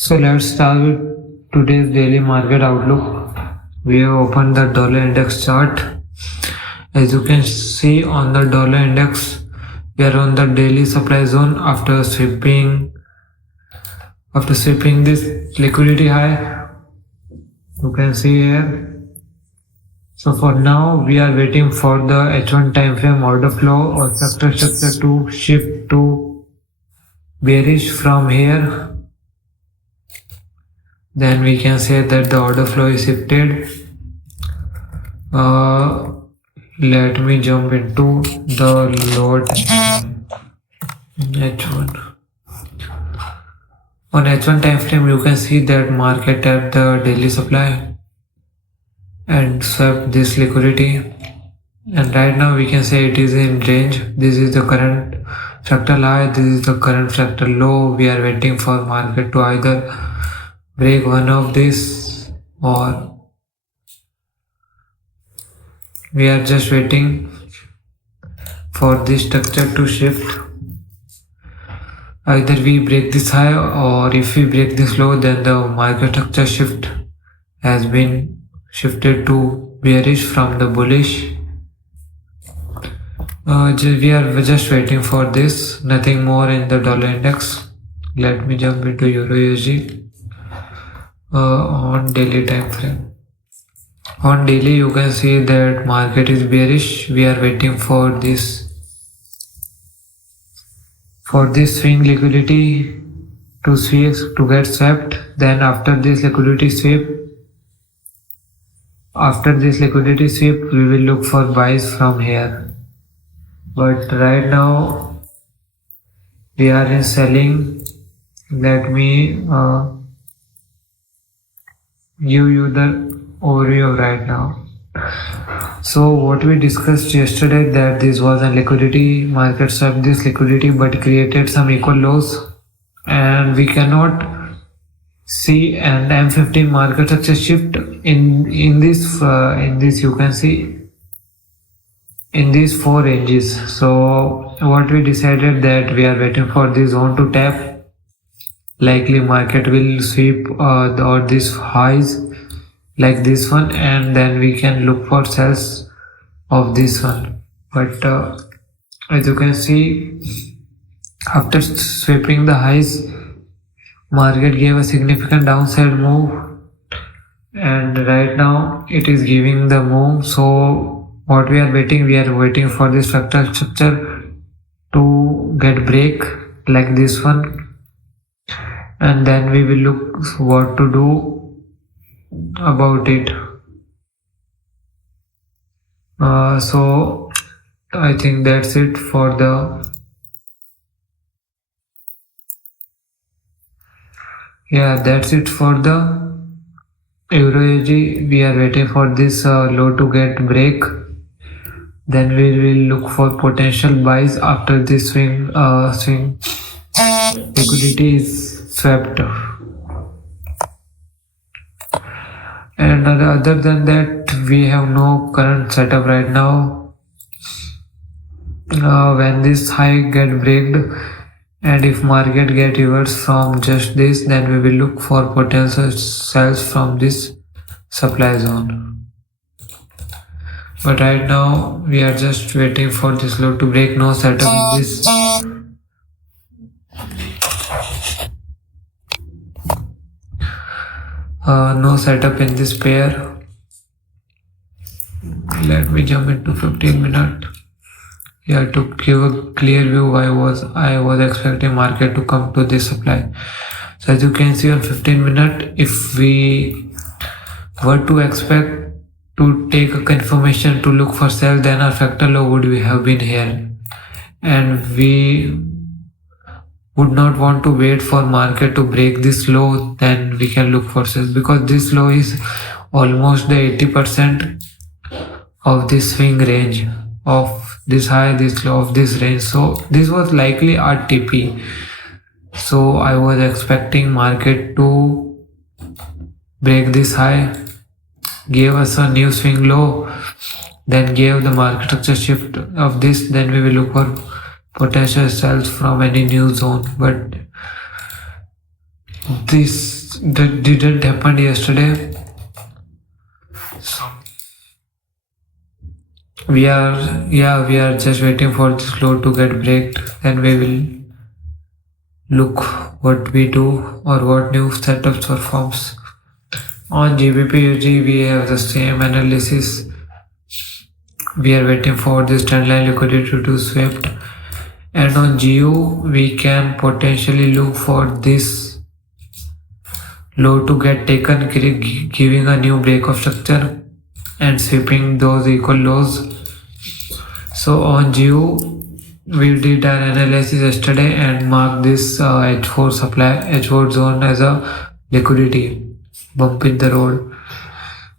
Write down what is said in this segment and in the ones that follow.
So let's start with today's daily market outlook. We have opened the dollar index chart. As you can see on the dollar index, we are on the daily supply zone after sweeping this liquidity high. You can see here. So for now, we are waiting for the H1 time frame order flow or sector structure to shift to bearish from here. Then we can say that the order flow is shifted. Let me jump into the lower time H1. On H1 time frame, you can see that market at the daily supply and swept this liquidity. And right now we can say it is in range. This is the current fractal high. This is the current fractal low. We are waiting for market to either break one of this or we are just waiting for this structure to shift. Either we break this high or if we break this low, then the market structure shift has been shifted to bearish from the bullish. We are just waiting for this, nothing more in the dollar index. Let me jump into Euro USD. On daily time frame. On daily, you can see that market is bearish. We are waiting for this swing liquidity to get swept. Then after this liquidity sweep, we will look for buys from here. But right now we are in selling. Let me give you the overview of right now. So what we discussed yesterday, that this was a liquidity, market swept this liquidity but created some equal lows, and we cannot see an M15 market structure shift in this you can see in these four ranges. So what we decided that we are waiting for this zone to tap. Likely market will sweep or these highs like this one, and then we can look for sells of this one. But as you can see, after sweeping the highs, market gave a significant downside move, and right now it is giving the move. So what we are waiting for this fractal structure to get break like this one, and then we will look what to do about it. So I think that's it for the Euro USD. We are waiting for this low to get break. Then we will look for potential buys after this swing liquidity is swept. And other than that, we have no current setup right now. When this high get breaked and if market get reversed from just this, then we will look for potential sells from this supply zone. But right now we are just waiting for this low to break. No setup in this. No setup in this pair. Let me jump into 15 minutes. Here to give a clear view I was expecting market to come to this supply. So as you can see on 15 minutes, if we were to expect to take a confirmation to look for sell, then our fractal low would have been here, and we would not want to wait for market to break this low, then we can look for sales, because this low is almost the 80% of this swing range of this high, this low of this range. So this was likely RTP. So I was expecting market to break this high, gave us a new swing low, then gave the market structure shift of this, then we will look for potential sells from any new zone. But this that didn't happen yesterday. So we are just waiting for this low to get breaked, then we will look what we do or what new setups or forms. On GBP we have the same analysis. We are waiting for this trendline liquidity to swept, and on GU we can potentially look for this low to get taken, giving a new break of structure and sweeping those equal lows. So on GU we did an analysis yesterday and marked this H4 zone as a liquidity bump in the road.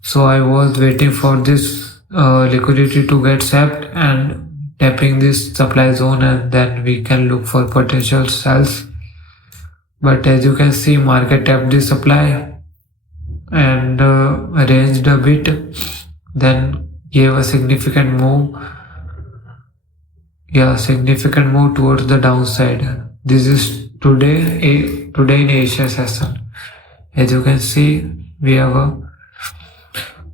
So I was waiting for this liquidity to get sapped and tapping this supply zone, and then we can look for potential sells. But as you can see, market tapped the supply and ranged a bit, then gave a significant move. Significant move towards the downside. This is today in Asia session. As you can see, we have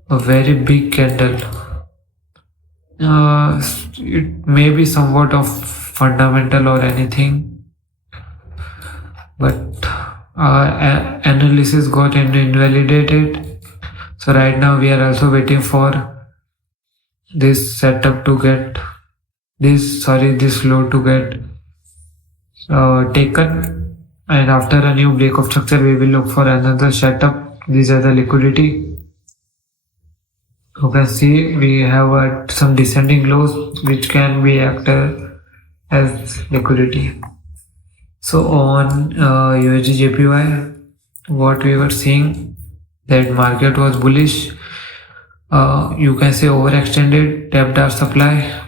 a very big candle. It may be somewhat of fundamental or anything, but analysis got invalidated. So right now we are also waiting for this setup to get this low to get taken, and after a new break of structure we will look for another setup. These are the liquidity. You can see we have some descending lows which can be acted as liquidity. So on USD JPY, what we were seeing, that market was bullish. You can say overextended, tapped our supply,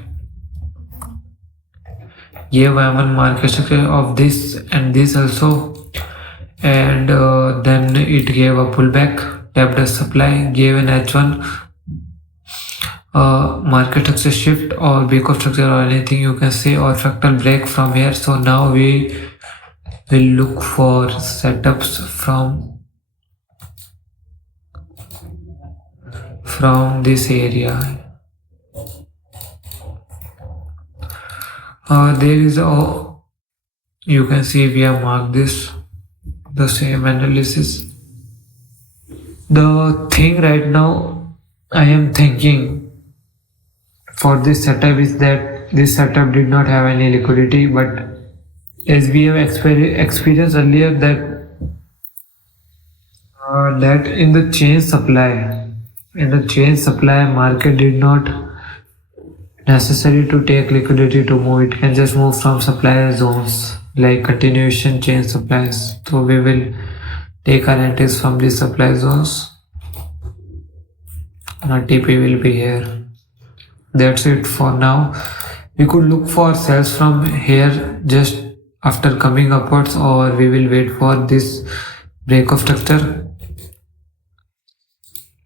gave one market structure of this and this also, and then it gave a pullback, tapped the supply, gave an H1 market structure shift or break of structure or anything you can say, or fractal break from here. So now we will look for setups from this area. There is you can see we have marked this, the same analysis. The thing right now I am thinking for this setup is that this setup did not have any liquidity, but as we have experienced earlier that in the chain supply market did not necessary to take liquidity to move. It can just move from supply zones like continuation chain supplies. So we will take our entries from these supply zones. Our TP will be here. That's it for now. We could look for sales from here just after coming upwards, or we will wait for this break of structure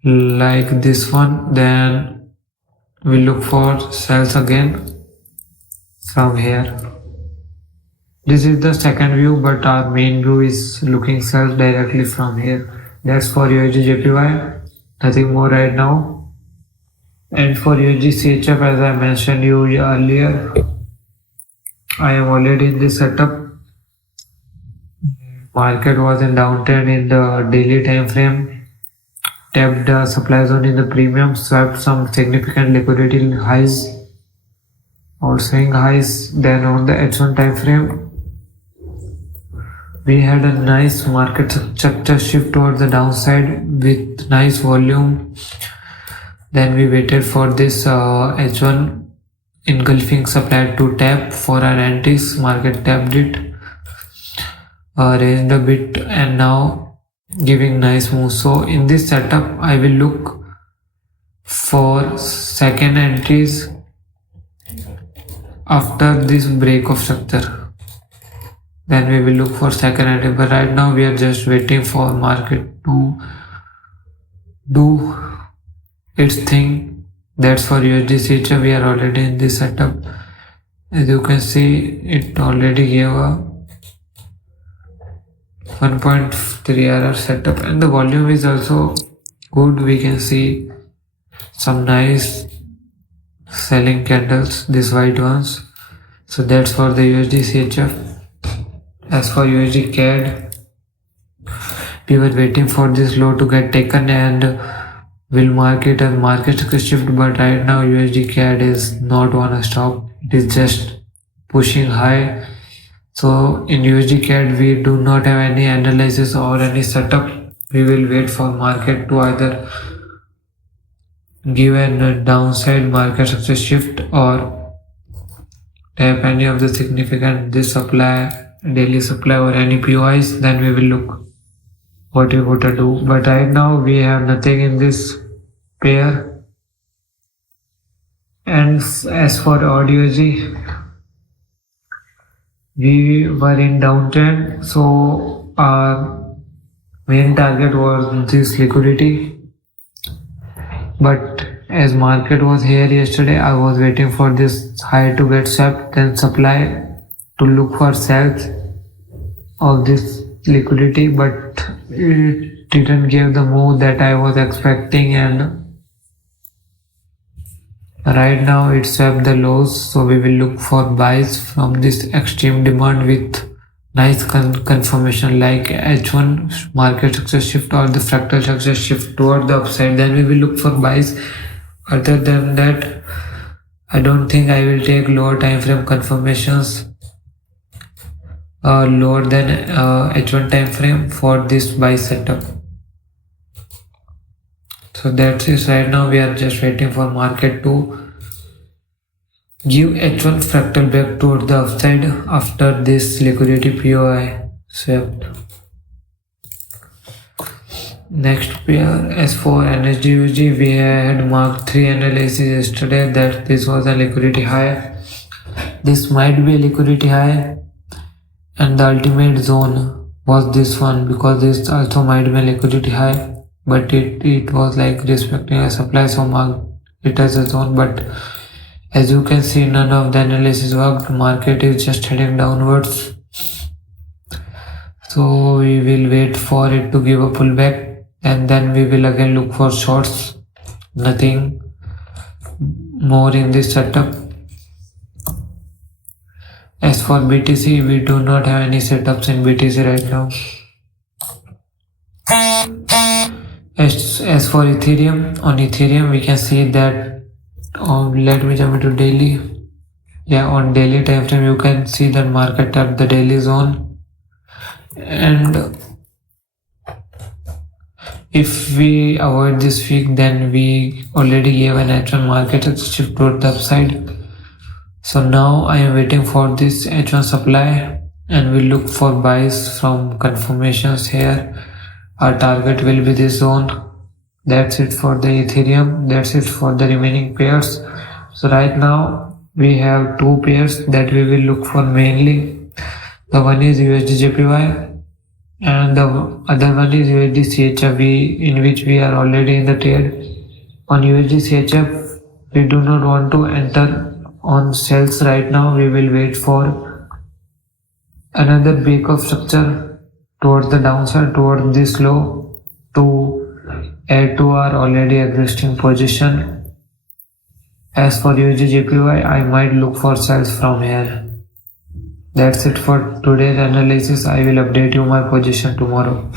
like this one, then we'll look for sales again from here. This is the second view, but our main view is looking sales directly from here. That's for USD JPY, nothing more right now. And for USD CHF, as I mentioned you earlier, I am already in this setup. Market was in downtrend in the daily time frame, tapped the supply zone in the premium, swept some significant liquidity highs or swing highs. Then on the H1 time frame, we had a nice market structure shift towards the downside with nice volume. Then we waited for this H1 engulfing supply to tap for our entries. Market tapped it, raised a bit, and now giving nice move. So in this setup I will look for second entries after this break of structure. Then we will look for second entry, but right now we are just waiting for market to do its thing. That's for USD CHF. We are already in this setup. As you can see, it already gave a 1.3 hour setup, and the volume is also good. We can see some nice selling candles, these white ones. So that's for the USD CHF. As for USD CAD, we were waiting for this low to get taken and will mark it as market shift, but right now USD CAD is not on a stop. It is just pushing high. So in USD CAD we do not have any analysis or any setup. We will wait for market to either give a downside market success shift or tap any of the significant this supply, daily supply or any POIs, then we will look what we want to do. But right now we have nothing in this pair. And as for AUD, we were in downtrend, so our main target was this liquidity. But as market was here yesterday, I was waiting for this high to get swept, then supply to look for sells of this liquidity, but it didn't give the move that I was expecting, and right now it swept the lows. So we will look for buys from this extreme demand with nice confirmation like H1 market success shift or the fractal success shift toward the upside, then we will look for buys. Other than that, I don't think I will take lower time frame confirmations lower than H1 time frame for this buy setup. So that's it. Right now we are just waiting for market to give H1 fractal back toward the upside after this liquidity POI swept. Next pair, as for NSD/USD, we had marked 3 analysis yesterday that this was a liquidity high. This might be a liquidity high, and the ultimate zone was this one because this also might be a liquidity high, but it was like respecting a supply, so marked it as a zone. But as you can see, none of the analysis worked. Market is just heading downwards, so we will wait for it to give a pullback and then we will again look for shorts. Nothing more in this setup. As for BTC, we do not have any setups in BTC right now. As for Ethereum, on Ethereum we can see that let me jump into daily. Yeah, on daily time frame you can see that market tapped the daily zone, and if we avoid this week, then we already gave an H1 market shift toward the upside. So now I am waiting for this H1 supply and we'll look for buys from confirmations here. Our target will be this zone. That's it for the Ethereum. That's it for the remaining pairs. So right now we have 2 pairs that we will look for mainly. The one is USD/JPY and the other one is USD/CHF, in which we are already in the trade. On USD/CHF, we do not want to enter on sales right now. We will wait for another break of structure towards the downside, towards this low, to add to our already existing position. As for USD/JPY, I might look for sales from here. That's it for today's analysis. I will update you my position tomorrow.